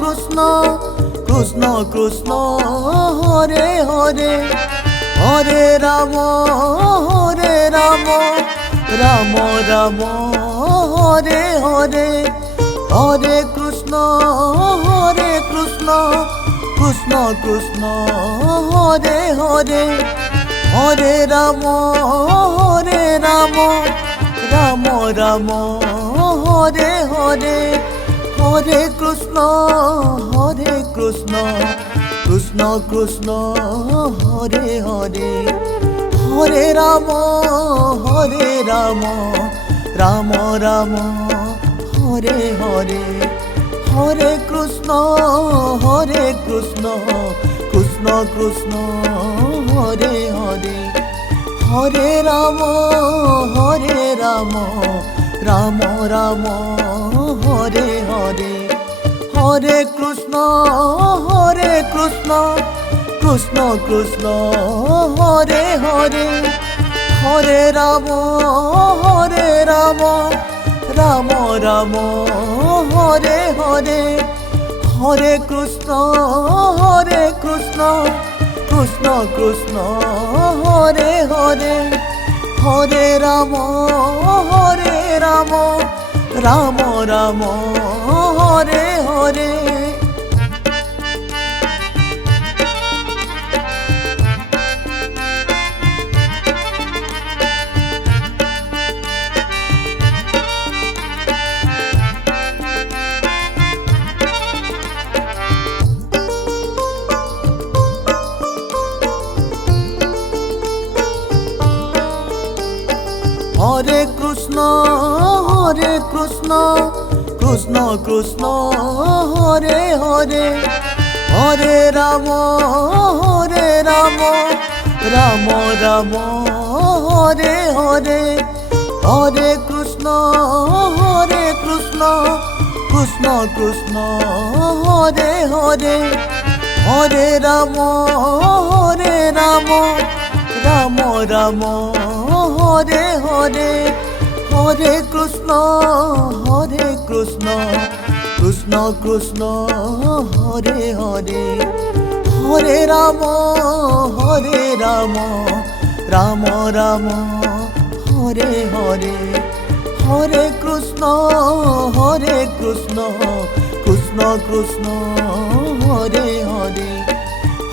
Krishna Krishna Krishna Hare Hare Hare Ram Ram Ram Hare Hare Hare Krishna Krishna Krishna Hare Hare Hare Ram Ram Ram Hare Hare Hare Krishna Krishna Krishna Hare Hare Hare Ram Ram Ram Hare Hare Hare Krishna Krishna Krishna Hare Hare Hare Ram Ram Ram Hare Hare Hare Krishna Krishna Krishna Hare Hare Hare Ram Ram Ram Hare Hare Hare Krishna Krishna Krishna Hare Hare Hare Ram Ram Ram Hare Hare Hare Krishna Krishna Krishna Hare Hare Hare Ram Ram Ram Hare Hare Hare Krishna Krishna Krishna Hare Hare Hare Ram Ram Ram Hare Hare Hare Krishna Krishna Hare Hare Hare Ram Ram Ram Hare Hare Hare Krishna Krishna Hare Hare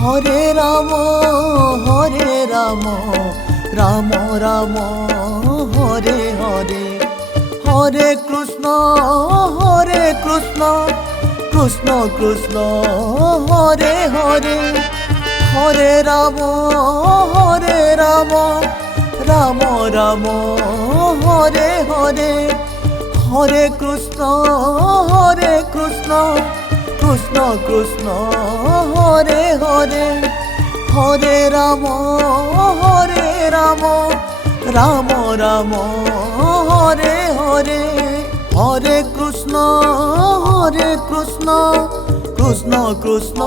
Hare Ram Ram Ram Hare Hare Hare Krishna Krishna Hare Hare Hare Ram Ram Ram Hare Hare Hare Krishna Krishna Hare Hare Hare Ram Ram Ram Hare Hare Hare Krishna Krishna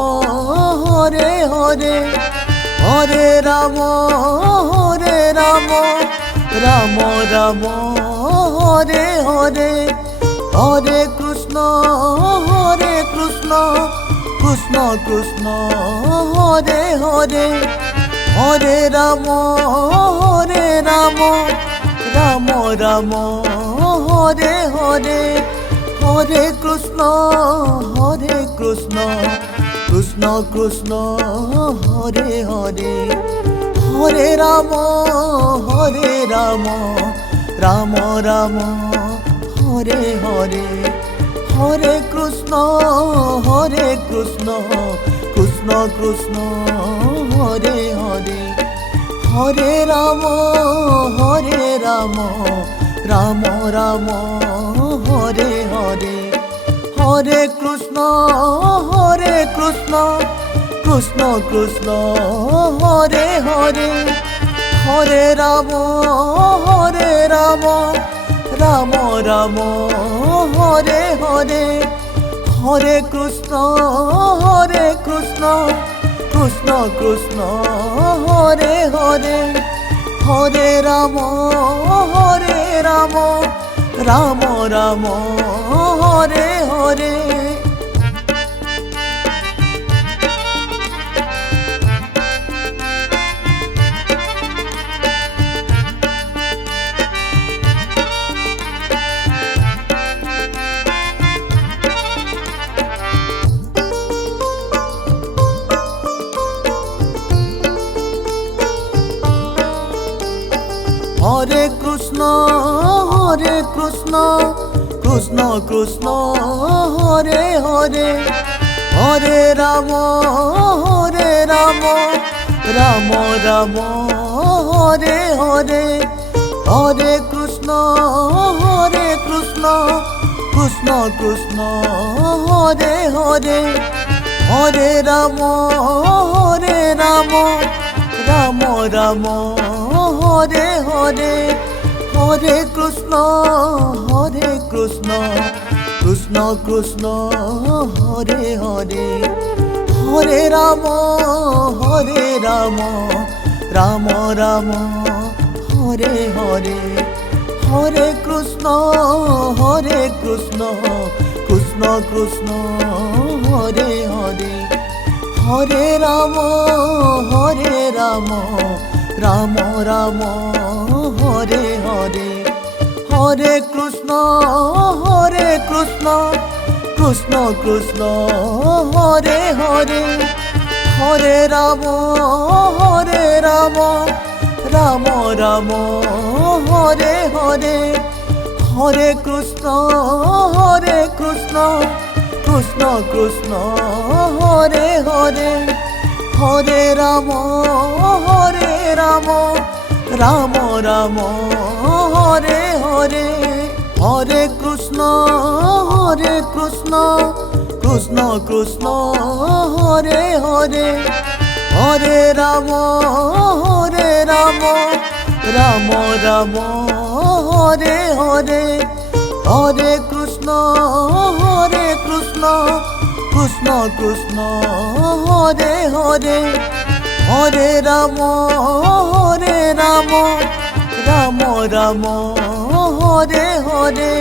Hare Hare Hare Ram Ram Ram Hare Hare Hare Krishna Krishna Hare Hare Hare Ram Ram Ram Hare Hare Hare Krishna Krishna Hare Hare Hare Ram Ram Ram Hare Hare Hare Krishna Krishna Hare Hare Hare Ram Ram Ram Hare Hare Hare Krishna Krishna Hare Hare Hare Ram Ram Ram Hare Hare Hare Krishna Krishna Hare Hare Hare Ram Ram Ram Hare Hare. Krishna Krishna Krishna Hare Hare Hare Ram Ram Ram Hare Hare Hare Krishna Krishna Krishna Hare Hare Hare Ram Ram Ram Hare Hare Hare Krishna Krishna Krishna Hare Hare Hare Ram Ram Ram Hare Hare Hare Krishna Krishna Krishna Hare Hare Hare Ram Ram Ram Hare Hare Hare Krishna Krishna Krishna Hare Hare Hare Ram Ram Ram Hare Hare Hare Krishna Krishna Krishna Hare Hare Hare Ram Ram Ram Hare Hare Hare Krishna Krishna Krishna Hare Hare Hare Ram Ram Ram Hare Hare Hare Krishna Krishna Krishna Hare Hare Hare Ram Ram Ram Hare Hare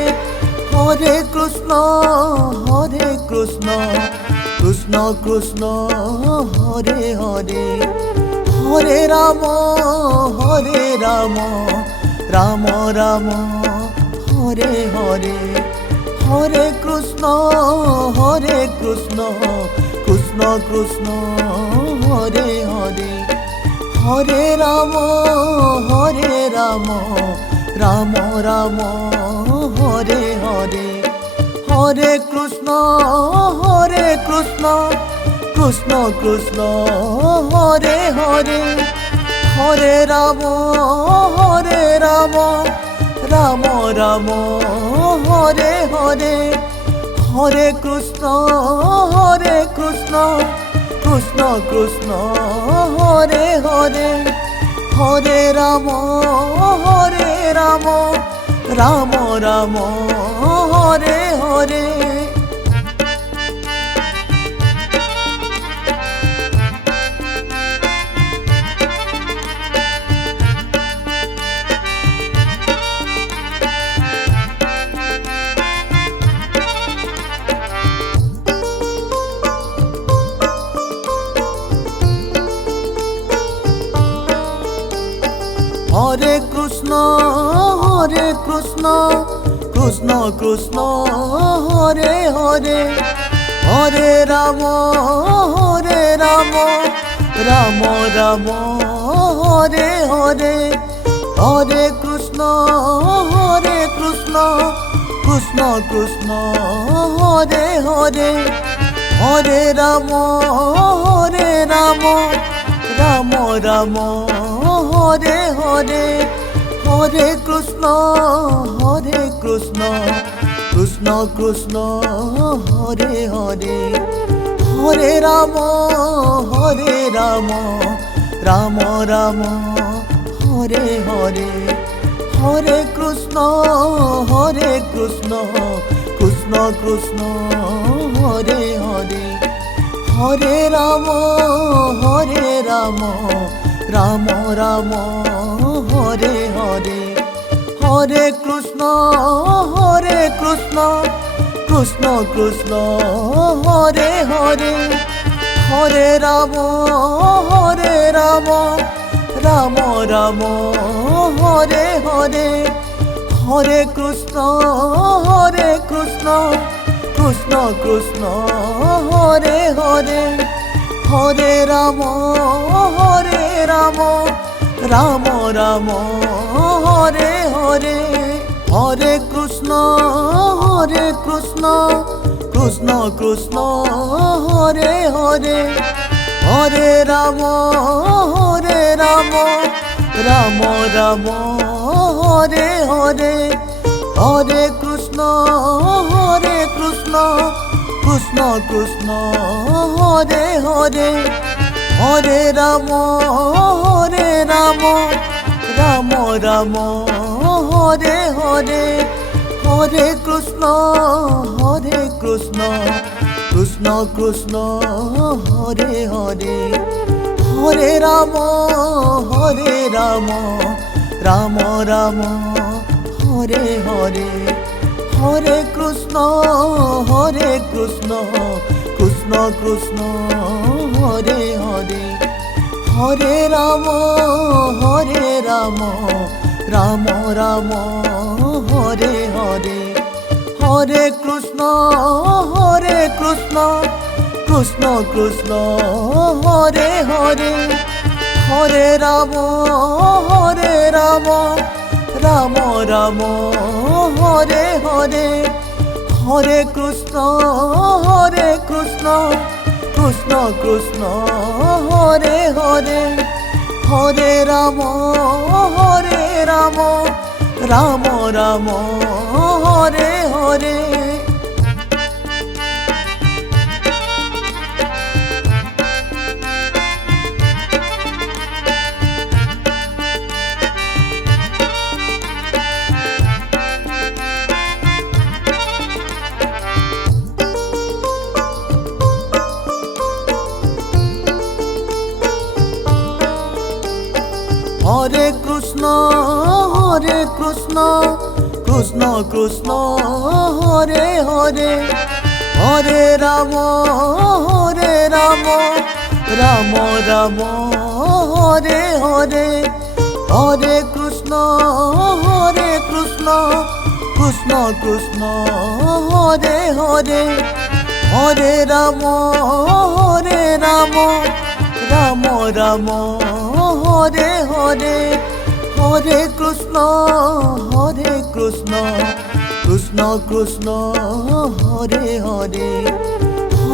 Hare Krishna Krishna Krishna Hare Hare Hare Ram Ram Ram Hare Hare Hare Krishna Krishna Krishna Hare Hare Hare Ram Ram Ram Hare Hare Hare Krishna Krishna Hare Hare Hare Ram Ram Ram Hare Hare Hare Krishna Krishna Hare Hare Hare Ram Ram Ram Hare Hare Hare Krishna Krishna Hare Hare Hare Ram Ram Ram Hare Hare Hare Krishna Krishna Hare Hare Hare Ram Ram Ram Hare Hare Hare Krishna Krishna Hare Hare Hare Ram Ram Ram Hare Hare Hare Krishna Krishna Hare Hare Hare Ram Ram Ram Hare Hare Hare Krishna Krishna Hare Hare Hare Ram Ram Ram Hare Hare Hare Krishna Krishna Hare Hare Hare Ram Ram Ram Hare Hare Hare Krishna Krishna Krishna Hare Hare Hare Ram Ram Ram Hare Hare Hare Krishna Krishna Krishna Hare Hare Hare Ram Ram Ram Hare Hare Hare Krishna Krishna Krishna Hare Hare Hare Ram Ram Ram Hare Hare Hare Krishna Krishna Krishna Hare Hare Hare Ram Ram Ram Hare Hare Hare Krishna Krishna Krishna Hare Hare Hare Ram Ram Ram Hare Hare Hare Krishna Krishna Krishna Hare Hare Hare Ram Ram Ram Hare Hare Hare Krishna Krishna Krishna Hare Hare Hare Ram Ram Ram Hare Hare Hare Krishna Krishna Krishna Hare Hare Hare Ram Ram Ram Hare Hare Hare Krishna Krishna Krishna Hare Hare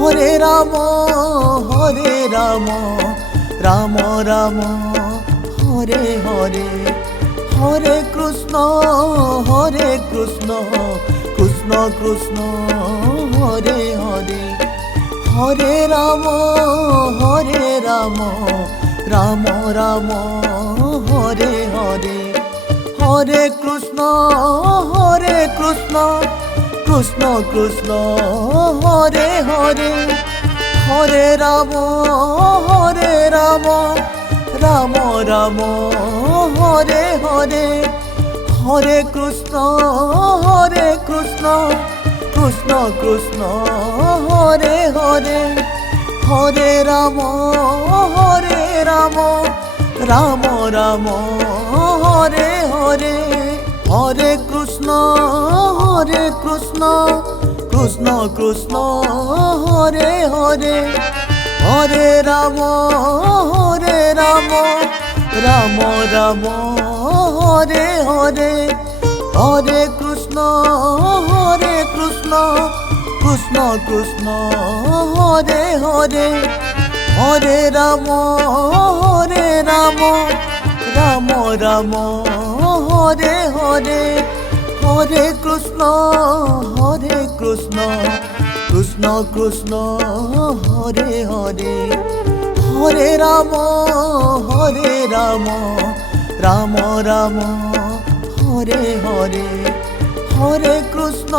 Hare Ram Ram Ram Hare Hare Hare Krishna Krishna Krishna Hare Hare Hare Ram Ram Ram Hare Hare Hare Krishna Krishna Hare Hare Hare Ram Ram Ram Hare Hare Hare Krishna Krishna Hare Hare Hare Ram Ram Ram Hare Hare Hare Krishna Krishna Hare Hare Hare Ram Ram Ram Hare Hare Hare Krishna Krishna Hare Hare Hare Ram Ram Hare Hare Hare Krishna Krishna Hare Hare Hare Ram Ram Hare Hare Hare Krishna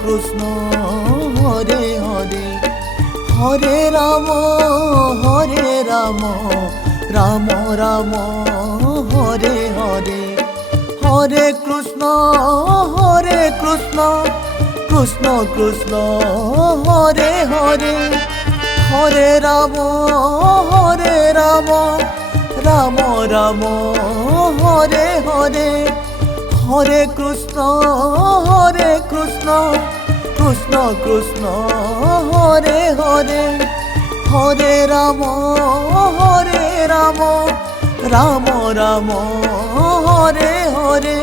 Krishna Hare Hare Hare Ram Ram Hare Hare Hare Krishna Krishna Hare Hare Hare Ram Ram Hare Hare Hare Krishna Krishna Hare Hare Hare Ram Ram Ram Hare Hare.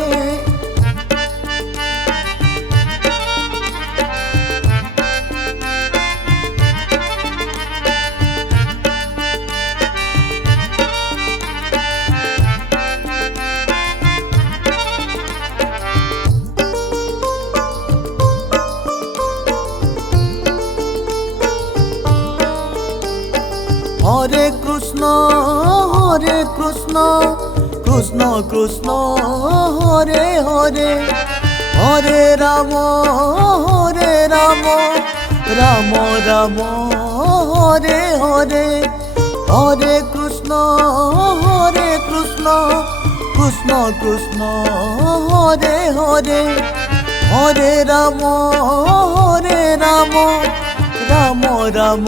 Hare Krishna Krishna Krishna Hare Hare, Hare Ram Ram Ram Hare Hare, Hare Krishna Krishna Krishna Hare Hare, Hare Ram Ram Ram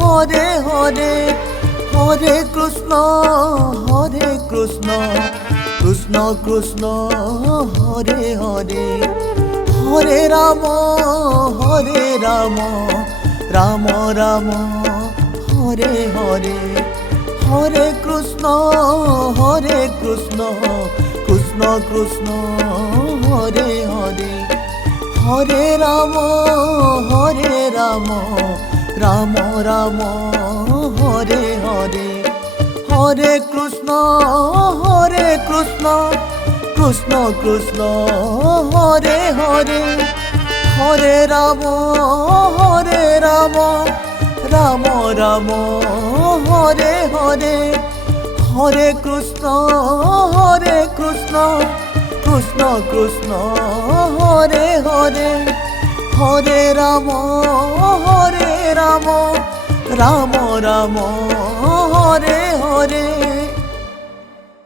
Hare Hare, Hare Krishna Krishna Krishna Hare Hare, Hare Ram Ram Ram Hare Hare, Hare Krishna Krishna Krishna Hare Hare, Hare Ram Ram Ram Hare Hare, Hare Krishna Krishna Krishna Hare Hare, Hare Ram Ram Ram Hare Hare, Hare Krishna Krishna Krishna Hare Hare, Hare Ram Ram Ram Hare Hare.